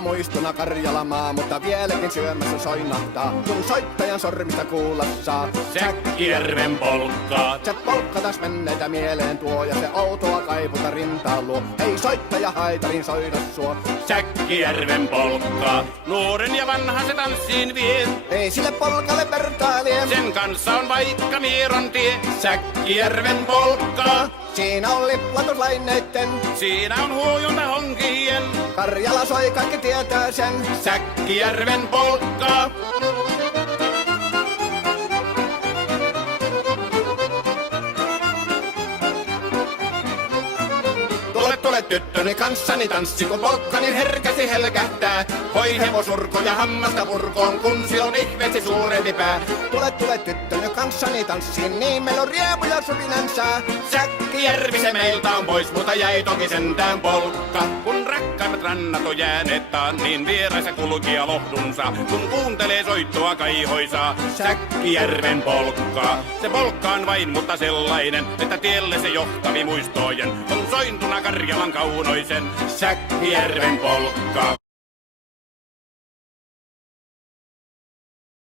Muistona muistona Karjalamaa, mutta vieläkin syömässä soinahtaa, kun soittajan sormista kuulla saa. Säkkijärven polkkaa. Se polkka taas menneitä mieleen tuo, ja se outoa kaiputa rintaan luo. Ei soittaja haitarin soida suo. Säkkijärven polkkaa. Nuoren ja vanhan se tanssiin vie. Ei sille polkalle vertailie. Sen kanssa on vaikka Mieron tie. Säkkijärven polkkaa. Siinä on liplatuslaineitten. Siinä on huojunta honkien. Karjala soi, kaikki tietää sen. Säkkijärven polkkaa. Tule tyttöni kanssani tanssi, kun polkkani herkästi helkähtää. Hoi hevosurko ja hammasta purkoon, kun silloin ihmeesti suurempi pää. Tule tyttöni kanssani tanssiin, niin meillä on riepu ja surinansa. Säkkijärvi se meiltä on pois, mutta jäi toki sentään polkka. Kun rakkaimmat rannat on jääneet taan, niin vieraisa kulkija lohdunsa. Kun kuuntelee soittoa kaihoisaa, Säkkijärven polkkaa. Se polkka on vain, mutta sellainen, että tielle se johtavi muistojen. On sointuna Karjalan kaunoisen, Säkkijärven polkka.